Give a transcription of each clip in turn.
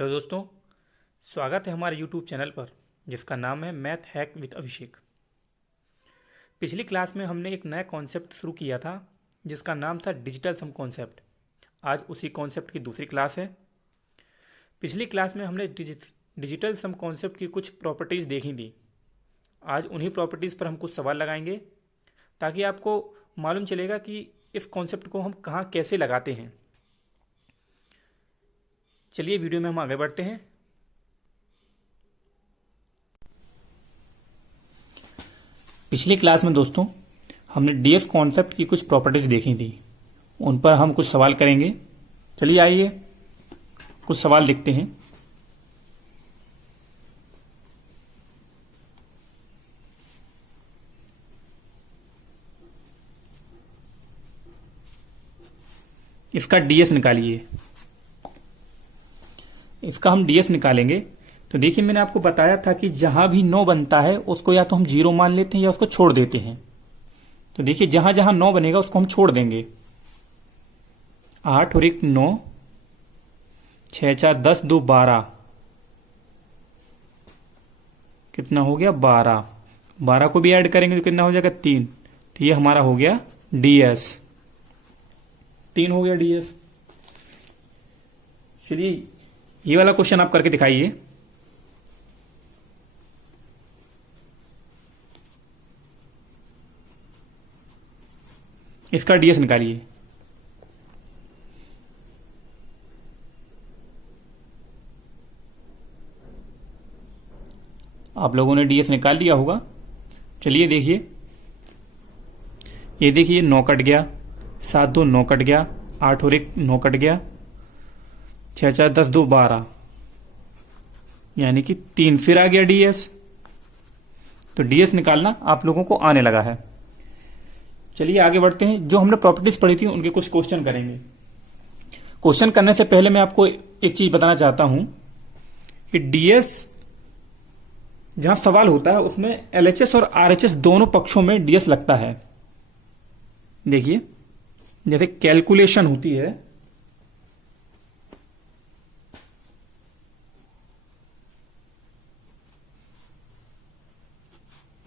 Hello दोस्तों। स्वागत है हमारे यूट्यूब चैनल पर जिसका नाम है मैथ हैक विद अभिषेक। पिछली क्लास में हमने एक नया कॉन्सेप्ट शुरू किया था जिसका नाम था डिजिटल सम कॉन्सेप्ट। आज उसी कॉन्सेप्ट की दूसरी क्लास है। पिछली क्लास में हमने डिजिटल सम कॉन्सेप्ट की कुछ प्रॉपर्टीज़ देखी थी। आज उन्हीं प्रॉपर्टीज़ पर हम कुछ सवाल लगाएंगे ताकि आपको मालूम चलेगा कि इस कॉन्सेप्ट को हम कहाँ कैसे लगाते हैं। चलिए वीडियो में हम आगे बढ़ते हैं। पिछली क्लास में दोस्तों हमने डीएफ कॉन्सेप्ट की कुछ प्रॉपर्टीज देखी थी, उन पर हम कुछ सवाल करेंगे। चलिए आइए कुछ सवाल देखते हैं। इसका डीएस निकालिए। इसका हम डीएस निकालेंगे तो देखिए, मैंने आपको बताया था कि जहां भी 9 बनता है उसको या तो हम 0 मान लेते हैं या उसको छोड़ देते हैं। तो देखिए, जहां जहां 9 बनेगा उसको हम छोड़ देंगे। 8 और 1 9, 6 4 10 2 12, कितना हो गया 12। 12 को भी ऐड करेंगे तो कितना हो जाएगा 3। तो ये हमारा हो गया डीएस। 3 हो गया डीएस। चलिए ये वाला क्वेश्चन आप करके दिखाइए। इसका डीएस निकालिए। आप लोगों ने डीएस निकाल लिया होगा। चलिए देखिए, ये देखिए 9 कट गया, 7 2 9 कट गया, 8 और 1 9 कट गया, 6 4 10 2 12, यानी कि 3 फिर आ गया डीएस। तो डीएस निकालना आप लोगों को आने लगा है। चलिए आगे बढ़ते हैं। जो हमने प्रॉपर्टीज पढ़ी थी उनके कुछ क्वेश्चन करेंगे। क्वेश्चन करने से पहले मैं आपको एक चीज बताना चाहता हूं कि डीएस जहां सवाल होता है उसमें एलएचएस और आरएचएस दोनों पक्षों में डीएस लगता है। देखिए, जैसे कैलकुलेशन होती है,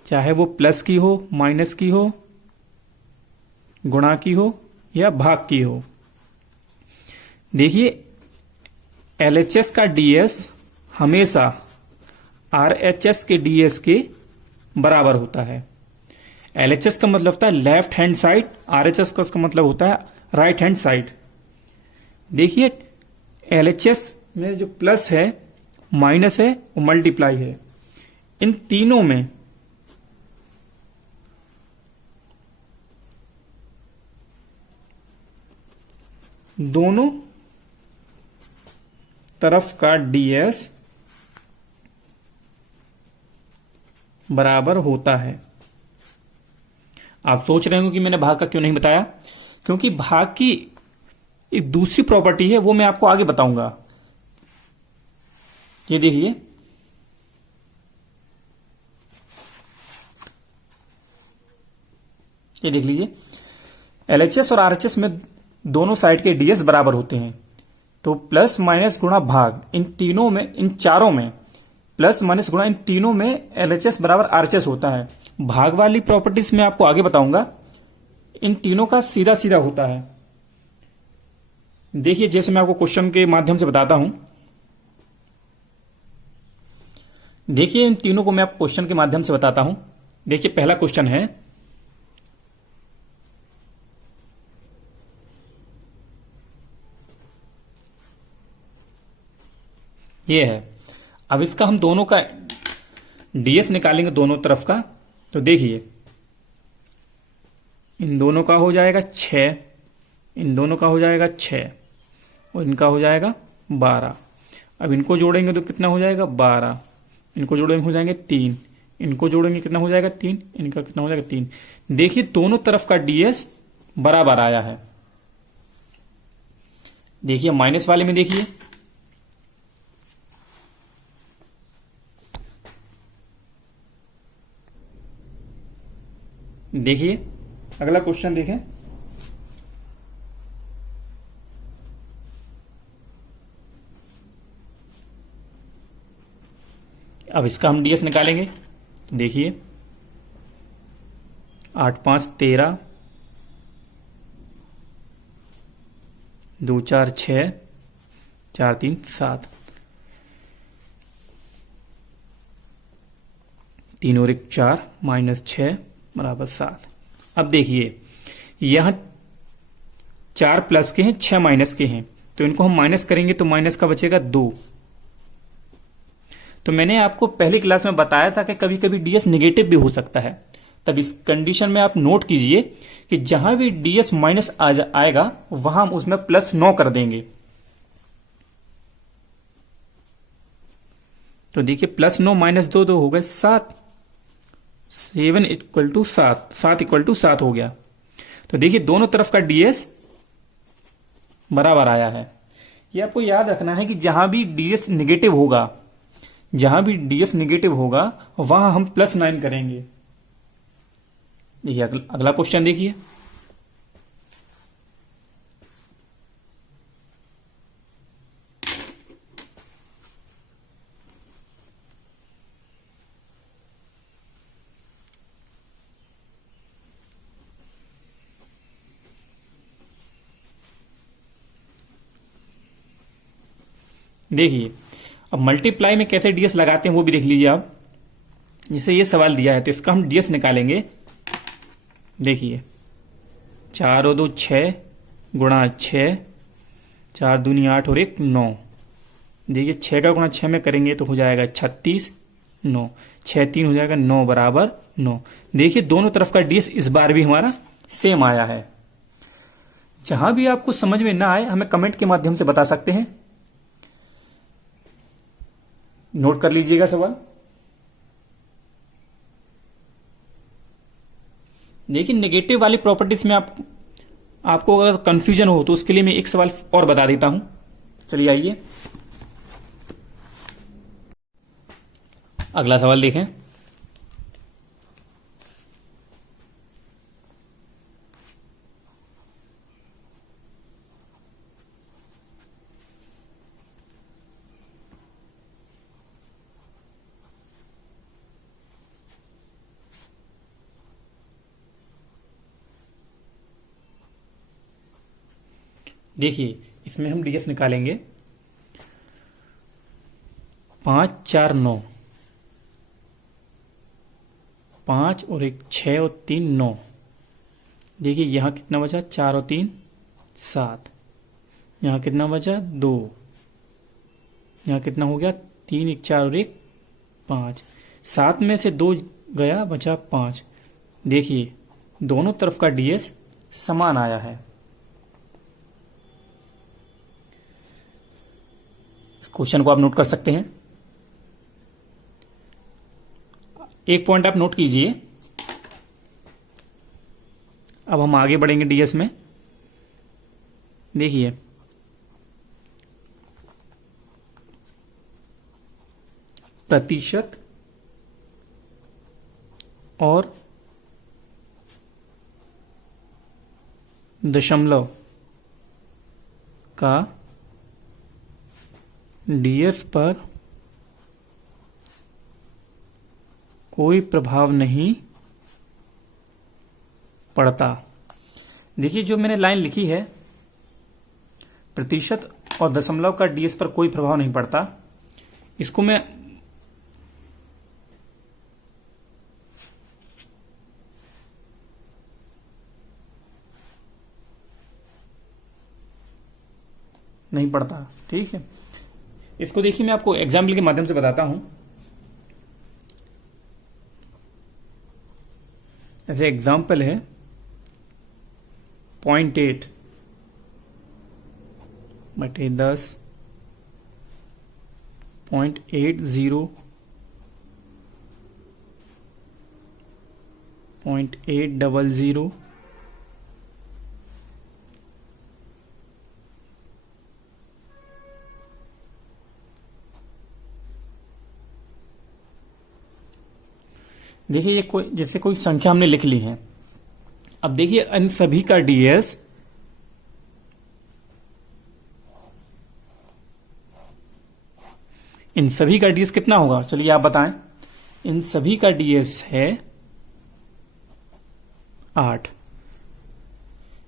चाहे वो प्लस की हो, माइनस की हो, गुणा की हो या भाग की हो। देखिए, एलएचएस का डीएस हमेशा आरएचएस के डीएस के बराबर होता है। एलएचएस का मतलब होता है लेफ्ट हैंड साइड, आरएचएस का उसका मतलब होता है राइट हैंड साइड। देखिए, एलएचएस में जो प्लस है, माइनस है और मल्टीप्लाई है, इन तीनों में दोनों तरफ का डीएस बराबर होता है। आप सोच रहे हो कि मैंने भाग का क्यों नहीं बताया, क्योंकि भाग की एक दूसरी प्रॉपर्टी है, वो मैं आपको आगे बताऊंगा। ये देखिए, ये देख लीजिए, एलएचएस और आरएचएस में दोनों साइड के डीएस बराबर होते हैं। तो प्लस माइनस गुणा भाग, इन तीनों में, इन चारों में प्लस माइनस गुणा, इन तीनों में एलएचएस बराबर आरएचएस होता है। भाग वाली प्रॉपर्टीज में आपको आगे बताऊंगा, इन तीनों का सीधा सीधा होता है। देखिए, जैसे मैं आपको क्वेश्चन के माध्यम से बताता हूं। देखिए, इन तीनों को मैं आपको क्वेश्चन के माध्यम से बताता हूं। देखिए, पहला क्वेश्चन है, ये है। अब इसका हम दोनों का डीएस निकालेंगे, दोनों तरफ का। तो देखिए, इन दोनों का हो जाएगा 6, इन दोनों का हो जाएगा 6 और इनका हो जाएगा 12। अब इनको जोड़ेंगे तो कितना हो जाएगा 12, इनको जोड़ेंगे हो जाएंगे 3, इनको जोड़ेंगे कितना हो जाएगा 3, इनका कितना हो जाएगा 3। देखिए, दोनों तरफ का डीएस बराबर आया है। देखिए माइनस वाले में, देखिए देखिए अगला क्वेश्चन देखें। अब इसका हम डीएस निकालेंगे। देखिए 8 5 13, 2 4 6, 4 3 7, 3 और 1 4 -6 बराबर 7। अब देखिए यहां 4 प्लस के हैं, 6 माइनस के हैं, तो इनको हम माइनस करेंगे तो माइनस का बचेगा 2। तो मैंने आपको पहली क्लास में बताया था कि कभी कभी डीएस निगेटिव भी हो सकता है। तब इस कंडीशन में आप नोट कीजिए कि जहां भी डीएस माइनस आएगा वहां हम उसमें +9 कर देंगे। तो देखिए +9 -2 तो हो गए 7, 7 = 7, 7 = 7 हो गया। तो देखिए दोनों तरफ का डीएस बराबर आया है। ये आपको याद रखना है कि जहां भी डीएस निगेटिव होगा, जहां भी डीएस निगेटिव होगा वहां हम +9 करेंगे। देखिए अगला क्वेश्चन देखिए। देखिए अब मल्टीप्लाई में कैसे डीएस लगाते हैं वो भी देख लीजिए आप। जैसे ये सवाल दिया है तो इसका हम डीएस निकालेंगे। देखिए 4 और 2 6 गुणा 6, 4 दूनी 8 और 1 9। देखिए 6 का गुणा 6 में करेंगे तो हो जाएगा 36, 9, 6 3 हो जाएगा 9 बराबर 9। देखिए दोनों तरफ का डीएस इस बार भी हमारा सेम आया है। जहां भी आपको समझ में ना आए हमें कमेंट के माध्यम से बता सकते हैं। नोट कर लीजिएगा सवाल। देखिए नेगेटिव वाली प्रॉपर्टीज में आपको अगर कंफ्यूजन हो तो उसके लिए मैं एक सवाल और बता देता हूं। चलिए आइए अगला सवाल देखें। देखिए इसमें हम डीएस निकालेंगे। 5 4 9, 5 और 1 6 और 3 9। देखिए यहां कितना बचा 4 और 3 7, यहां कितना बचा 2, यहां कितना हो गया 3 1 4 और 1 5। 7 में से 2 गया बचा 5। देखिए दोनों तरफ का डीएस समान आया है। क्वेश्चन को आप नोट कर सकते हैं। एक पॉइंट आप नोट कीजिए। अब हम आगे बढ़ेंगे डीएस में। देखिए प्रतिशत और दशमलव का डीएस पर कोई प्रभाव नहीं पड़ता। देखिए जो मैंने लाइन लिखी है प्रतिशत और दशमलव का डीएस पर कोई प्रभाव नहीं पड़ता, इसको मैं नहीं पड़ता। ठीक है, इसको देखिए मैं आपको एग्जाम्पल के माध्यम से बताता हूं। ऐसे एग्जाम्पल है 0.8 बटे 10, 0.80, 0.800, देखिए ये कोई जैसे कोई संख्या हमने लिख ली है। अब देखिए इन सभी का डीएस इन सभी का डीएस कितना होगा, चलिए आप बताएं। इन सभी का डीएस है 8।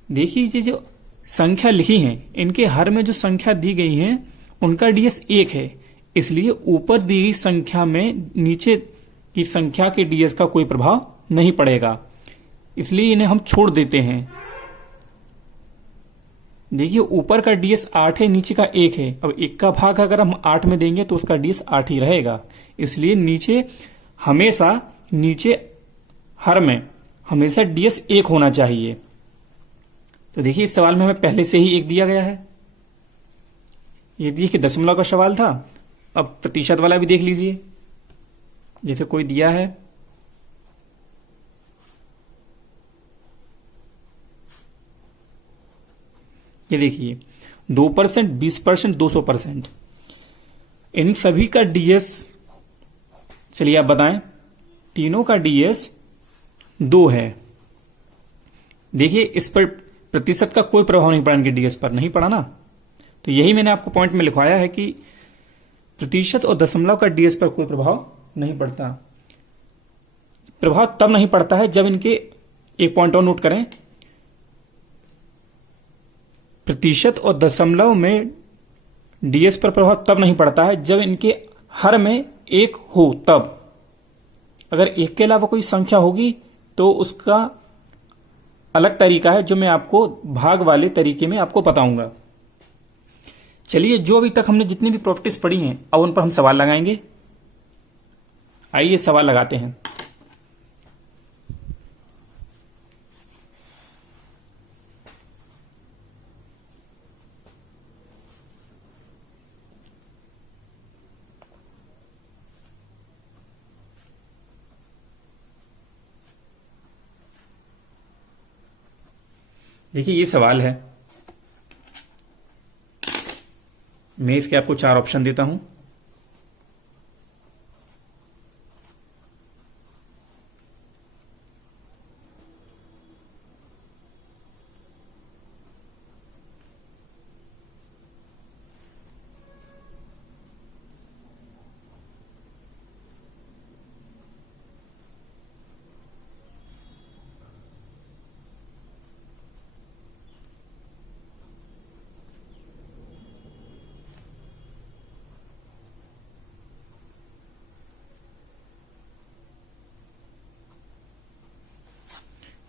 देखिए ये जो संख्या लिखी है, इनके हर में जो संख्या दी गई है उनका डीएस 1 है, इसलिए ऊपर दी गई संख्या में नीचे की संख्या के डीएस का कोई प्रभाव नहीं पड़ेगा, इसलिए इन्हें हम छोड़ देते हैं। देखिए ऊपर का डीएस 8 है, नीचे का 1 है। अब 1 का भाग अगर हम 8 में देंगे तो उसका डीएस 8 ही रहेगा, इसलिए नीचे हर में हमेशा डीएस 1 होना चाहिए। तो देखिए इस सवाल में हमें पहले से ही 1 दिया गया है। ये देखिए दशमलव का सवाल था। अब प्रतिशत वाला भी देख लीजिए, जैसे कोई दिया है ये देखिए 2%, 20%, 200%, इन सभी का डीएस, चलिए आप बताएं, तीनों का डीएस 2 है। देखिए इस पर प्रतिशत का कोई प्रभाव नहीं पड़ा, इनके डीएस पर नहीं पड़ा ना। तो यही मैंने आपको पॉइंट में लिखवाया है कि प्रतिशत और दशमलव का डीएस पर कोई प्रभाव नहीं पड़ता। प्रभाव तब नहीं पड़ता है जब इनके, एक पॉइंट और नोट करें, प्रतिशत और दशमलव में डीएस पर प्रभाव तब नहीं पड़ता है जब इनके हर में 1 हो तब। अगर 1 के अलावा कोई संख्या होगी तो उसका अलग तरीका है जो मैं आपको भाग वाले तरीके में आपको बताऊंगा। चलिए जो अभी तक हमने जितनी भी प्रॉपर्टीज पढ़ी हैं अब उन पर हम सवाल लगाएंगे। आइए सवाल लगाते हैं। देखिए ये सवाल है, मैं इसके आपको 4 ऑप्शन देता हूं।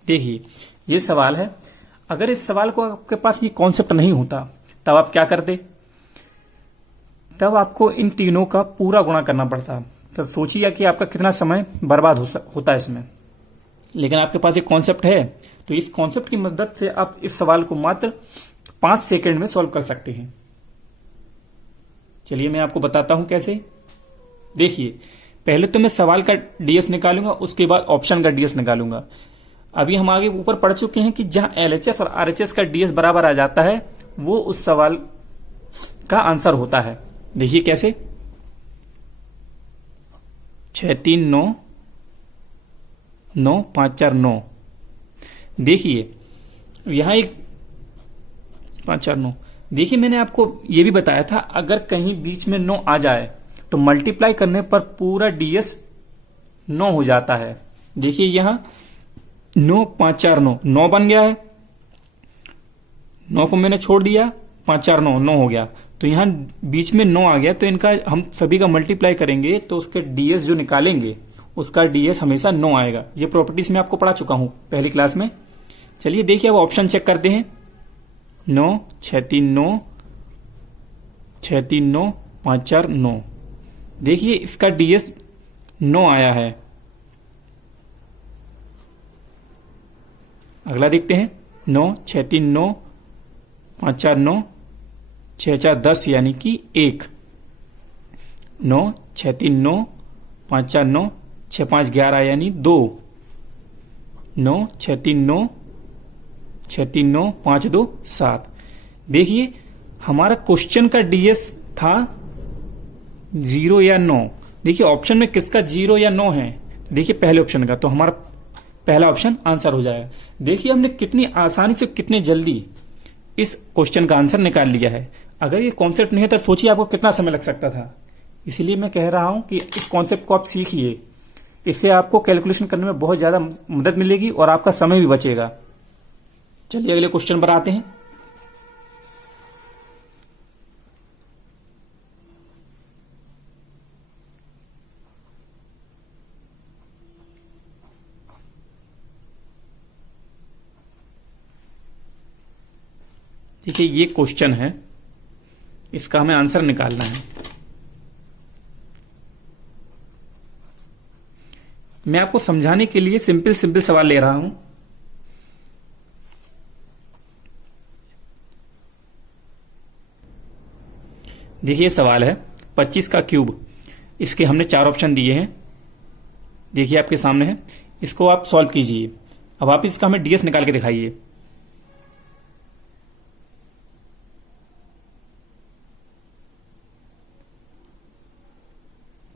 देखिए ये सवाल है, अगर इस सवाल को आपके पास ये कॉन्सेप्ट नहीं होता तब आप क्या करते, तब आपको इन तीनों का पूरा गुणा करना पड़ता। तब सोचिए कि आपका कितना समय बर्बाद होता है इसमें। लेकिन आपके पास एक कॉन्सेप्ट है, तो इस कॉन्सेप्ट की मदद से आप इस सवाल को मात्र 5 सेकंड में सॉल्व कर सकते हैं। चलिए मैं आपको बताता हूं कैसे। देखिए पहले तो मैं सवाल का डीएस निकालूंगा, उसके बाद ऑप्शन का डीएस निकालूंगा। अभी हम आगे ऊपर पढ़ चुके हैं कि जहां एलएचएस और आरएचएस का डीएस बराबर आ जाता है वो उस सवाल का आंसर होता है। देखिए कैसे, 6 3 9 9 5 4 9। देखिए यहां एक 5 4 9। देखिए मैंने आपको यह भी बताया था, अगर कहीं बीच में 9 आ जाए तो मल्टीप्लाई करने पर पूरा डीएस 9 हो जाता है। देखिए यहां 9 5 4 9, 9 बन गया है, 9 को मैंने छोड़ दिया, 5 4 9, 9 हो गया। तो यहां बीच में 9 आ गया, तो इनका हम सभी का मल्टीप्लाई करेंगे तो उसके डीएस जो निकालेंगे उसका डीएस हमेशा 9 आएगा। ये प्रॉपर्टीज मैं आपको पढ़ा चुका हूं पहली क्लास में। चलिए देखिए अब ऑप्शन चेक करते हैं। 9 6 3 9 6 3 9 5 4 9। देखिए इसका डीएस 9 आया है। अगला देखते हैं, 9 6 3 9 5 4 9 6 4 10 यानी कि 1। 9 6 3 9 5 4 9 6 5 11 यानी 2। 9 6 3 9 6 3 9 5 2 7। देखिए हमारा क्वेश्चन का डीएस था 0 या 9। देखिए ऑप्शन में किसका 0 या 9 है, देखिए पहले ऑप्शन का, तो हमारा पहला ऑप्शन आंसर हो जाएगा। देखिए हमने कितनी आसानी से कितने जल्दी इस क्वेश्चन का आंसर निकाल लिया है। अगर ये कॉन्सेप्ट नहीं है तो सोचिए आपको कितना समय लग सकता था। इसीलिए मैं कह रहा हूं कि इस कॉन्सेप्ट को आप सीखिए, इससे आपको कैलकुलेशन करने में बहुत ज्यादा मदद मिलेगी और आपका समय भी बचेगा। चलिए अगले क्वेश्चन पर आते हैं। देखिए ये क्वेश्चन है, इसका हमें आंसर निकालना है। मैं आपको समझाने के लिए सिंपल सिंपल सवाल ले रहा हूं। देखिए सवाल है 25 का क्यूब, इसके हमने 4 ऑप्शन दिए हैं, देखिए आपके सामने है, इसको आप सॉल्व कीजिए। अब आप इसका हमें डीएस निकाल के दिखाइए।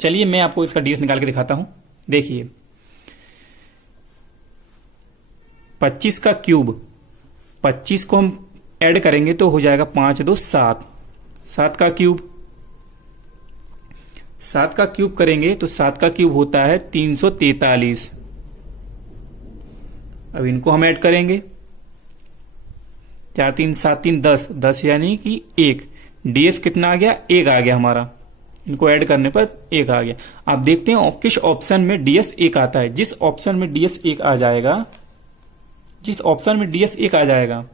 चलिए मैं आपको इसका डीएस निकाल के दिखाता हूं। देखिए 25 का क्यूब, 25 को हम ऐड करेंगे तो हो जाएगा 5 2 7, 7 का क्यूब, 7 का क्यूब करेंगे तो 7 का क्यूब होता है 343। अब इनको हम ऐड करेंगे, 4 3 7 3 10, 10 यानी कि 1। डीएस कितना आ गया? 1 आ गया हमारा। इनको ऐड करने पर 1 आ गया। आप देखते हैं किस ऑप्शन में डीएस 1 आता है। जिस ऑप्शन में डीएस 1 आ जाएगा, जिस ऑप्शन में डीएस 1 आ जाएगा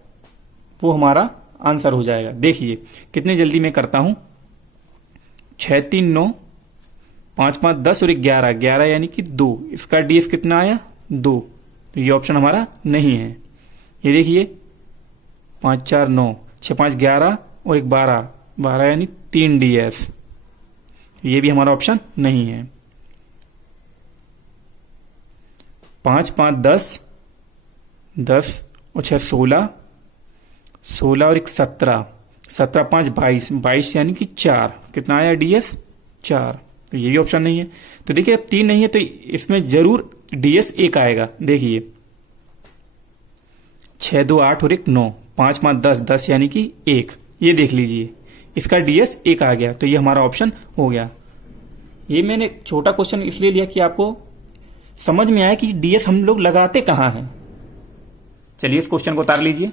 वो हमारा आंसर हो जाएगा। देखिए कितने जल्दी मैं करता हूं, 6 3 9, 5 5 10 और 11, 11 यानी कि 2। इसका डीएस कितना आया? 2। तो ये ऑप्शन हमारा नहीं है। ये देखिए 5 4 9, 6 5 11 और 1 12, 12 यानी 3 डीएस। ये भी हमारा ऑप्शन नहीं है। 5 5 10, 10 और 6 16, 16 और 1 17, 17 5 22, 22 यानी कि 4। कितना आया डीएस? 4। तो ये भी ऑप्शन नहीं है। तो देखिए अब 3 नहीं है तो इसमें जरूर डीएस 1 आएगा। देखिए 6 2 8 और 1 9, 5 5 10, 10 यानी कि 1। ये देख लीजिए इसका डीएस 1 आ गया, तो ये हमारा ऑप्शन हो गया। ये मैंने छोटा क्वेश्चन इसलिए लिया कि आपको समझ में आया कि डीएस हम लोग लगाते कहां हैं। चलिए इस क्वेश्चन को उतार लीजिए।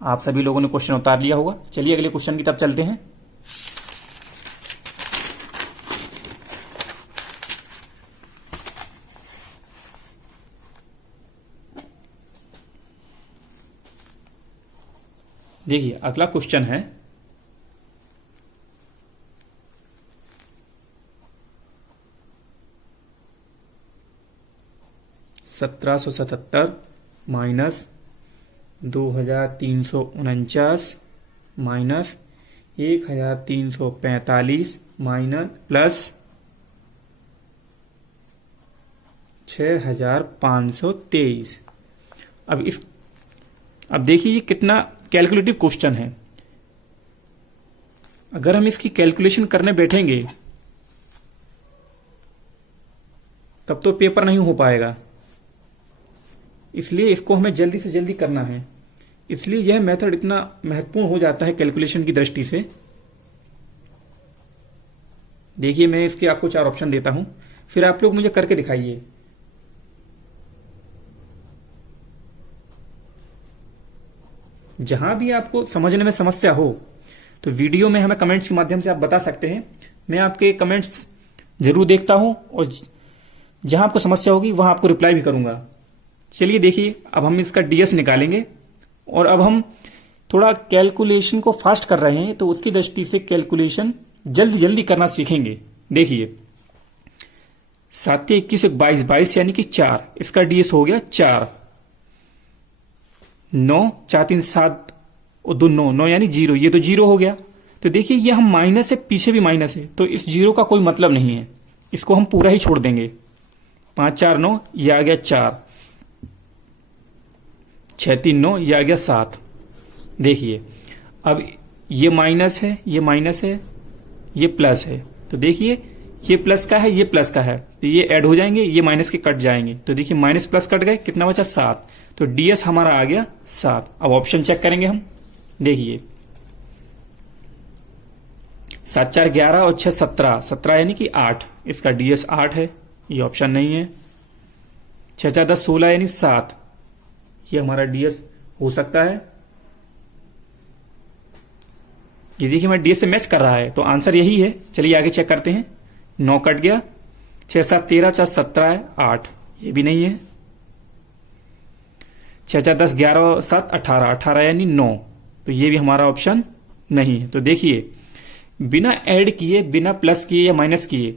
आप सभी लोगों ने क्वेश्चन उतार लिया होगा। चलिए अगले क्वेश्चन की तरफ चलते हैं। देखिए अगला क्वेश्चन है 1777 माइनस 2349 माइनस 1345 माइनस प्लस 6523। अब देखिए ये कितना कैलकुलेटिव क्वेश्चन है। अगर हम इसकी कैलकुलेशन करने बैठेंगे तब तो पेपर नहीं हो पाएगा, इसलिए इसको हमें जल्दी से जल्दी करना है। इसलिए यह मेथड इतना महत्वपूर्ण हो जाता है कैलकुलेशन की दृष्टि से। देखिए मैं इसके आपको 4 ऑप्शन देता हूं, फिर आप लोग मुझे करके दिखाइए। जहां भी आपको समझने में समस्या हो तो वीडियो में हमें कमेंट्स के माध्यम से आप बता सकते हैं। मैं आपके कमेंट्स जरूर देखता हूं और जहां आपको समस्या होगी वहां आपको रिप्लाई भी करूंगा। चलिए देखिए अब हम इसका डीएस निकालेंगे और अब हम थोड़ा कैलकुलेशन को फास्ट कर रहे हैं तो उसकी दृष्टि से कैलकुलेशन जल्दी जल्दी करना सीखेंगे। देखिए 7 21 22, 22 यानी कि 4, इसका डीएस हो गया 4। 9 4 3 7 और 2 9, 9 यानी 0, ये तो 0 हो गया। तो देखिए ये हम माइनस है, पीछे भी माइनस है, तो इस 0 का कोई मतलब नहीं है, इसको हम पूरा ही छोड़ देंगे। 5 4 9, ये आ गया 4, 6 3 9, ये आ गया 7। देखिए अब ये माइनस है, ये माइनस है, ये प्लस है, तो देखिए ये प्लस का है, ये प्लस का है, तो ये ऐड हो जाएंगे, ये माइनस के कट जाएंगे। तो देखिए माइनस प्लस कट गए, कितना बचा 7। तो डीएस हमारा आ गया 7। अब ऑप्शन चेक करेंगे हम। देखिए 7 4 11 और 6 17, 17 यानी कि 8, इसका डीएस 8 है, ये ऑप्शन नहीं है। 6 4 10 16 यानी 7, ये हमारा डीएस हो सकता है। ये देखिए हमारे डीएस से मैच कर रहा है, तो आंसर यही है। चलिए आगे चेक करते हैं। 9 कट गया, 6 7 13, 4 17 है 8, ये भी नहीं है। 6 4 10 11 7 18, 18 यानी 9, तो ये भी हमारा ऑप्शन नहीं है। तो देखिए बिना ऐड किए, बिना प्लस किए या माइनस किए,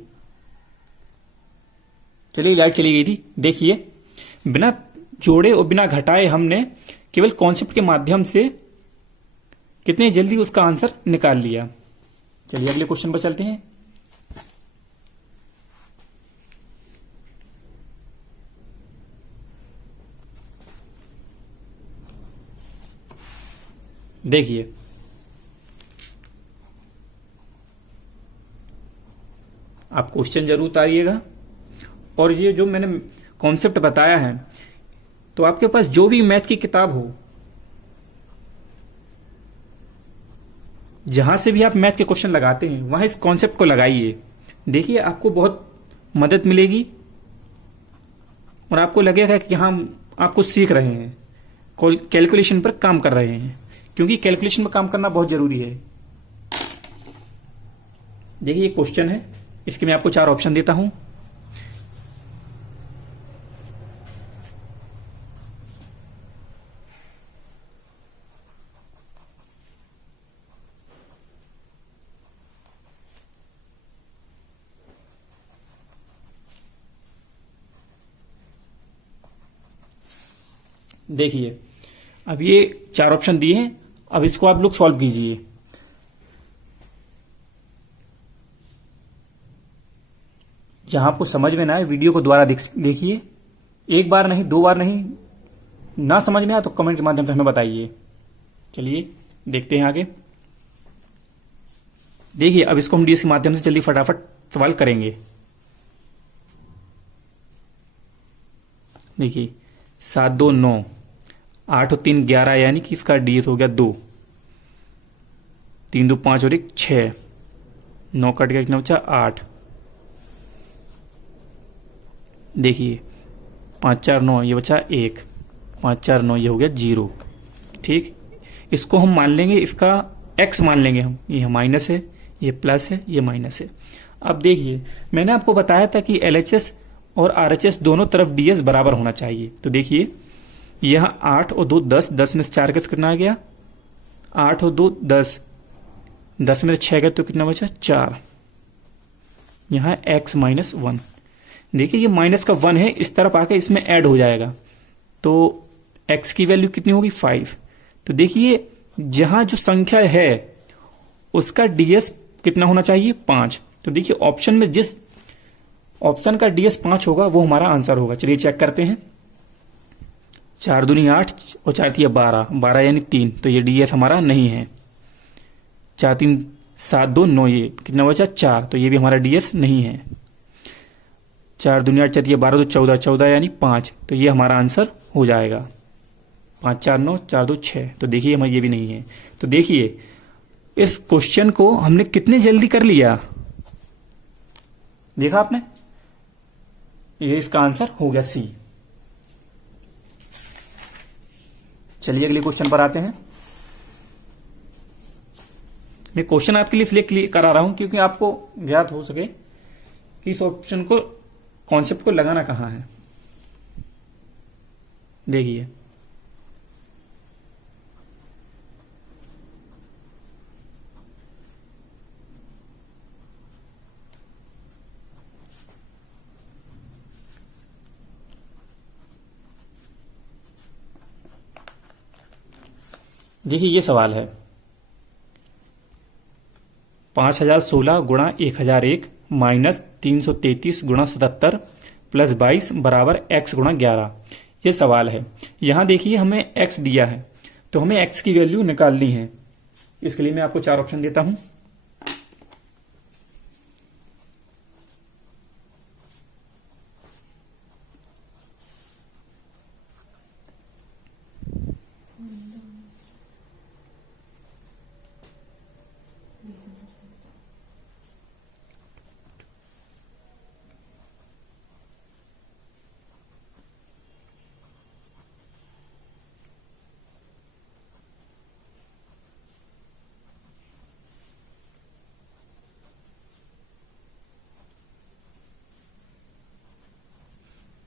चलिए लाइट चली गई थी। देखिए बिना जोड़े और बिना घटाए हमने केवल कॉन्सेप्ट के माध्यम से कितने जल्दी उसका आंसर निकाल लिया। चलिए अगले क्वेश्चन पर चलते हैं। देखिए आप क्वेश्चन जरूर उतारिएगा, और ये जो मैंने कॉन्सेप्ट बताया है, तो आपके पास जो भी मैथ की किताब हो, जहां से भी आप मैथ के क्वेश्चन लगाते हैं, वहां इस कॉन्सेप्ट को लगाइए। देखिए आपको बहुत मदद मिलेगी और आपको लगेगा कि हम आपको सीख रहे हैं, कैलकुलेशन पर काम कर रहे हैं, क्योंकि कैलकुलेशन पर काम करना बहुत जरूरी है। देखिए ये क्वेश्चन है, इसके मैं आपको 4 ऑप्शन देता हूं। देखिए अब ये 4 ऑप्शन दिए हैं, अब इसको आप लोग सॉल्व कीजिए। जहां आपको समझ में ना आए, वीडियो को दोबारा देखिए, एक बार नहीं 2 बार नहीं। ना समझ में आए तो कमेंट के माध्यम से हमें बताइए। चलिए देखते हैं आगे। देखिए अब इसको हम डीएस के माध्यम से जल्दी फटाफट सवाल करेंगे। देखिए 7 2 9, 8 और 3 11, यानी कि इसका डीएस हो गया 2। 3 2 5 और 1 6, 9 कट गया, कितना बचा 8। देखिए 5 4 9, ये बचा 1, 5 4 9, ये हो गया 0। ठीक, इसको हम मान लेंगे, इसका x मान लेंगे हम। ये माइनस है, ये प्लस है, ये माइनस है। अब देखिए मैंने आपको बताया था कि LHS और RHS दोनों तरफ DS बराबर होना चाहिए। तो देखिए यहां 8 और 2 10, 10 में से 4 गए तो कितना आ गया 8 और 2 10, 10 में से 6 गए तो कितना बचा 4। यहां x माइनस 1। देखिए ये माइनस का 1 है, इस तरफ आके इसमें ऐड हो जाएगा, तो x की वैल्यू कितनी होगी 5। तो देखिए जहां जो संख्या है उसका DS कितना होना चाहिए 5। तो देखिए ऑप्शन में जिस ऑप्शन का DS 5 होगा वो हमारा आंसर होगा। चलिए चेक करते हैं। 4 दूनी 8 और 4 3 12, 12 यानी 3, तो ये DS हमारा नहीं है। 4 3 7 2 9, ये कितना बचा 4, तो ये भी हमारा DS नहीं है। 4 दूनी 8 4 12 तो 14, 14 यानी 5, तो ये हमारा आंसर हो जाएगा। 5 4 9 4 2 6, तो देखिए हमारा ये भी नहीं है। तो देखिए इस क्वेश्चन को हमने कितने जल्दी कर लिया, देखा आपने। ये इसका आंसर हो गया C। चलिए अगले क्वेश्चन पर आते हैं। मैं क्वेश्चन आपके लिए इसलिए करा रहा हूं क्योंकि आपको ज्ञात हो सके कि इस ऑप्शन को, कॉन्सेप्ट को लगाना कहां है। देखिए देखिए ये सवाल है 5016 गुणा 1001 माइनस 333 गुणा 77 प्लस 22 बराबर x गुणा 11। ये सवाल है। यहां देखिए हमें x दिया है, तो हमें x की वैल्यू निकालनी है। इसके लिए मैं आपको 4 ऑप्शन देता हूं।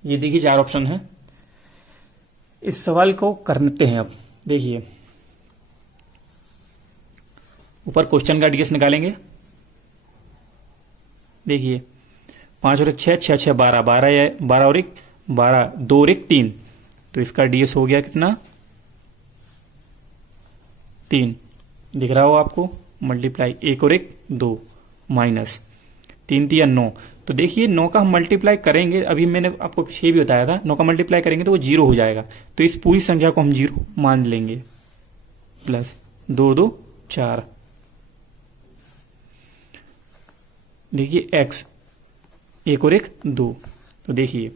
ये देखिए 4 ऑप्शन है। इस सवाल को करते हैं अब। देखिए ऊपर क्वेश्चन का डीएस निकालेंगे। देखिए 5 और 1 6, 6 6 12, 12 12 और 1 12, 2 और 1 3, तो इसका डीएस हो गया कितना 3, दिख रहा हो आपको। मल्टीप्लाई 1 और 1 2 माइनस 3 3 9। तो देखिए 9 का हम मल्टीप्लाई करेंगे, अभी मैंने आपको 6 भी बताया था, 9 का मल्टीप्लाई करेंगे तो वो 0 हो जाएगा, तो इस पूरी संख्या को हम 0 मान लेंगे। प्लस 2 2 4। देखिए x 1 और 1 2, तो देखिए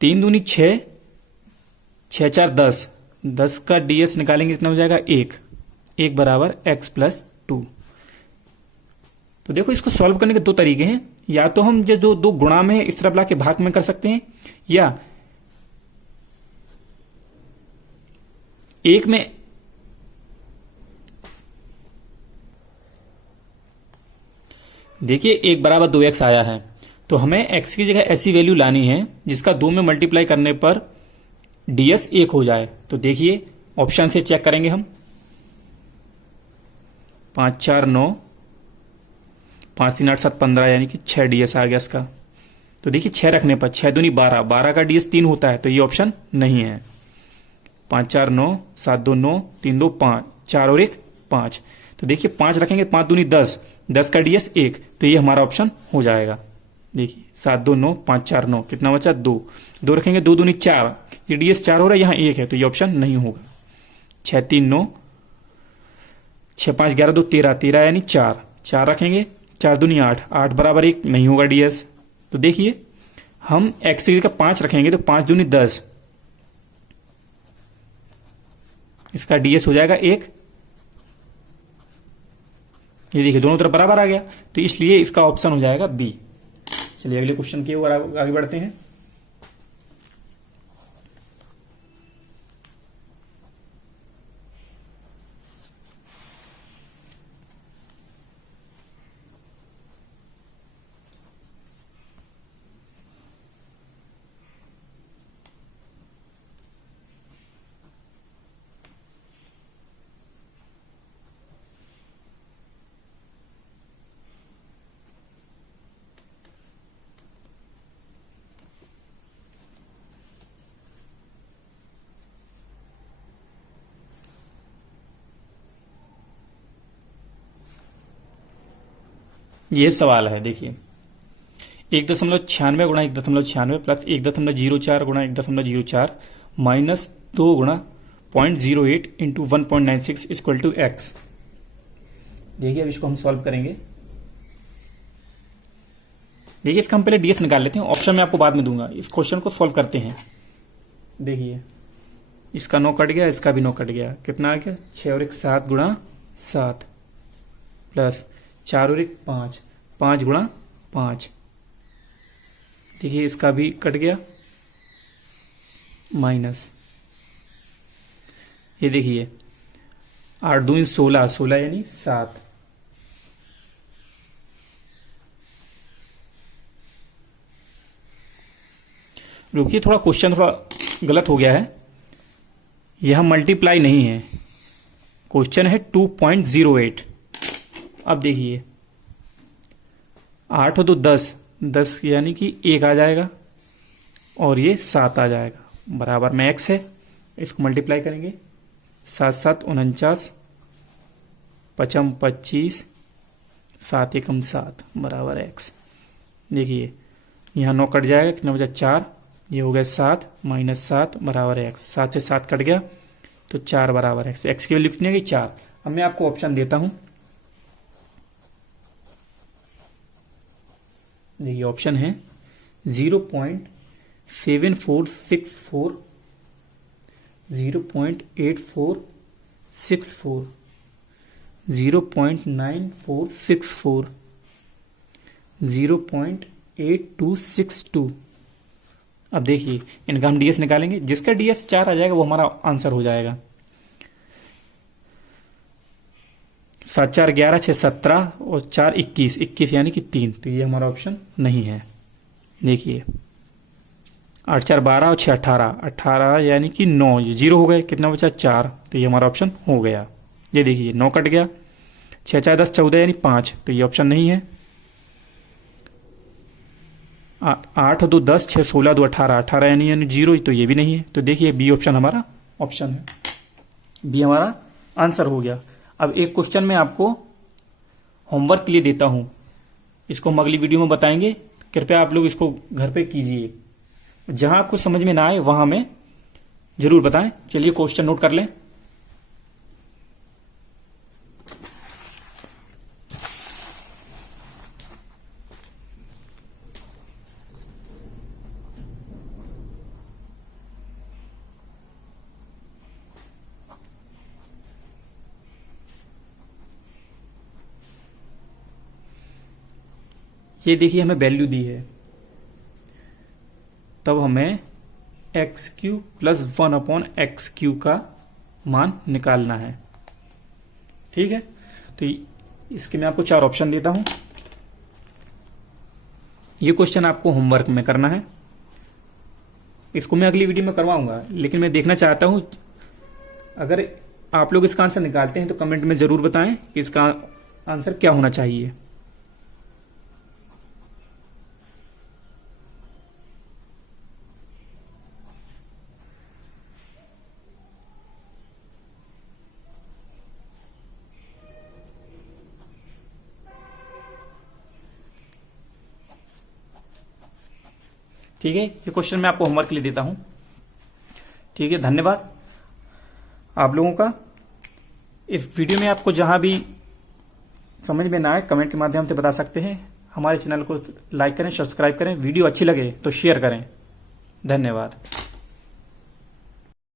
3 दूनी 6, 6 4 10, 10 का डीएस निकालेंगे कितना हो जाएगा 1 बराबर x प्लस 2। तो देखो इसको सॉल्व करने के 2 तरीके हैं, या तो हम जो 2 गुणा में इस तरफ ला के भाग में कर सकते हैं, या एक में देखिए 1 बराबर 2x आया है, तो हमें x की जगह ऐसी वैल्यू लानी है जिसका 2 में मल्टीप्लाई करने पर ds 1 हो जाए। तो देखिए ऑप्शन से चेक करेंगे हम। 5 4 9, 5 3 8 7 15, यानी कि 6 ds आ गया इसका। तो देखिए 6 रखने पर 6 दूनी 12, 12 का ds 3 होता है, तो ये ऑप्शन नहीं है। 5 4 9, 7 2 9, 3 2 5, 4 और 1 5। तो देखिए 5 रखेंगे, 5 दूनी 10, 10 का ds 1, तो ये हमारा ऑप्शन हो जाएगा। देखिए 7 2 9, 5 4 9, कितना बचा 2, 2 रखेंगे, 2 दूनी 4, ये ds 4 हो रहा है, यहाँ 1 है, तो ये ऑप्शन नहीं होगा। 6 3 9, 6 5 11 2 13, 13 यानी 4, 4 रखेंगे, 4 दूनी 8, 8 बराबर 1, नहीं होगा ds। तो देखिए हम x की जगह 5 रखेंगे, तो 5 दूनी 10, इसका ds हो जाएगा 1। ये देखिए दोनों तरफ बराबर आ गया, तो इसलिए इसका ऑप्शन हो जाएगा बी। चलिए अगले क्वेश्चन की ओर आगे बढ़ते हैं। ये सवाल है, देखिए 1.96 गुणा 1.96 प्लस 1.04 गुणा 1.04 माइनस 2 गुणा 0.08 इंटू 1.96 इक्वल टू एक्स। देखिए अब इसको हम सॉल्व करेंगे। देखिए इसका हम पहले डीएस निकाल लेते हैं, ऑप्शन मैं आपको बाद में दूंगा। इस क्वेश्चन को सॉल्व करते हैं। देखिए इसका 9 कट गया, इसका भी 9 कट गया, कितना आ गया 6 और 1 7 गुणा 7 प्लस 4 और 1 5, 5 गुणा 5। देखिए इसका भी कट गया, माइनस ये देखिए 8 2 16, 16 यानी 7। रुकिए थोड़ा क्वेश्चन थोड़ा गलत हो गया है, यह मल्टीप्लाई नहीं है, क्वेश्चन है 2.08। अब देखिए 8 हो तो 10, 10 यानी कि 1 आ जाएगा और ये 7 आ जाएगा, बराबर में x है। इसको मल्टीप्लाई करेंगे, 7 7 49, 5 25, 7 1 7 बराबर x। देखिए यहाँ 9 कट जाएगा, कितना बचा 4, ये हो गया 7 माइनस 7 बराबर x। 7 से 7 कट गया तो 4 बराबर x। x की वैल्यू कितनी आ गई 4। अब मैं आपको ऑप्शन देता हूं। देखिए ऑप्शन है 0.7464, 0.8464, 0.9464, 0.8262। अब देखिए इनका हम डीएस निकालेंगे, जिसका डीएस 4 आ जाएगा वो हमारा आंसर हो जाएगा। 7 4 11, 6 17 और 4 21, 21 यानी कि 3, तो ये हमारा ऑप्शन नहीं है। देखिए 8 4 12 और 6 18, 18 यानी कि 9, ये 0 हो गए, कितना बचा 4, तो ये हमारा ऑप्शन हो गया। ये देखिए 9 कट गया, 6 4 10 14 यानी 5, तो ये ऑप्शन नहीं है। 8 2 10, 6 16 2 18, 18 यानी 0, तो ये भी नहीं है। तो देखिए बी ऑप्शन हमारा ऑप्शन है, बी हमारा आंसर हो गया। अब एक क्वेश्चन मैं आपको होमवर्क के लिए देता हूं, इसको हम अगली वीडियो में बताएंगे, कृपया आप लोग इसको घर पे कीजिए। जहां आपको समझ में ना आए वहां हमें जरूर बताएं। चलिए क्वेश्चन नोट कर लें। ये देखिए हमें वैल्यू दी है, तब हमें एक्स क्यू प्लस 1/x³ का मान निकालना है। ठीक है, तो इसके मैं आपको 4 ऑप्शन देता हूं। ये क्वेश्चन आपको होमवर्क में करना है, इसको मैं अगली वीडियो में करवाऊंगा, लेकिन मैं देखना चाहता हूं अगर आप लोग इसका आंसर निकालते हैं तो कमेंट में जरूर बताएं कि इसका आंसर क्या होना चाहिए। ठीक है, ये क्वेश्चन मैं आपको होमवर्क के लिए देता हूं। ठीक है, धन्यवाद आप लोगों का। इस वीडियो में आपको जहां भी समझ में ना आए कमेंट के माध्यम से बता सकते हैं। हमारे चैनल को लाइक करें, सब्सक्राइब करें, वीडियो अच्छी लगे तो शेयर करें। धन्यवाद।